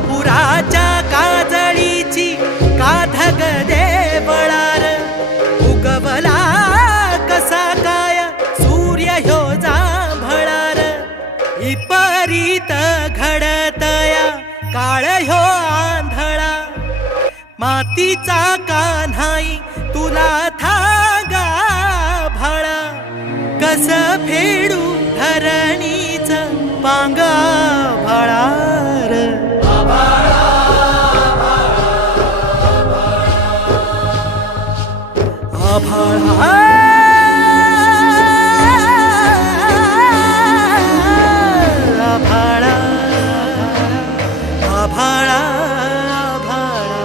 कोल्हापुराच्या काजळीची काधग देवळार उगवला कसा काय सूर्य ह्यो जांभळार इपरीत घडतया काळ ह्यो आंधळा मातीचा कान्हाई तुला थागा भाळा कस फेडू धरणीच पांगा भाळार आभाळा आभाळा आभाळा आभाळा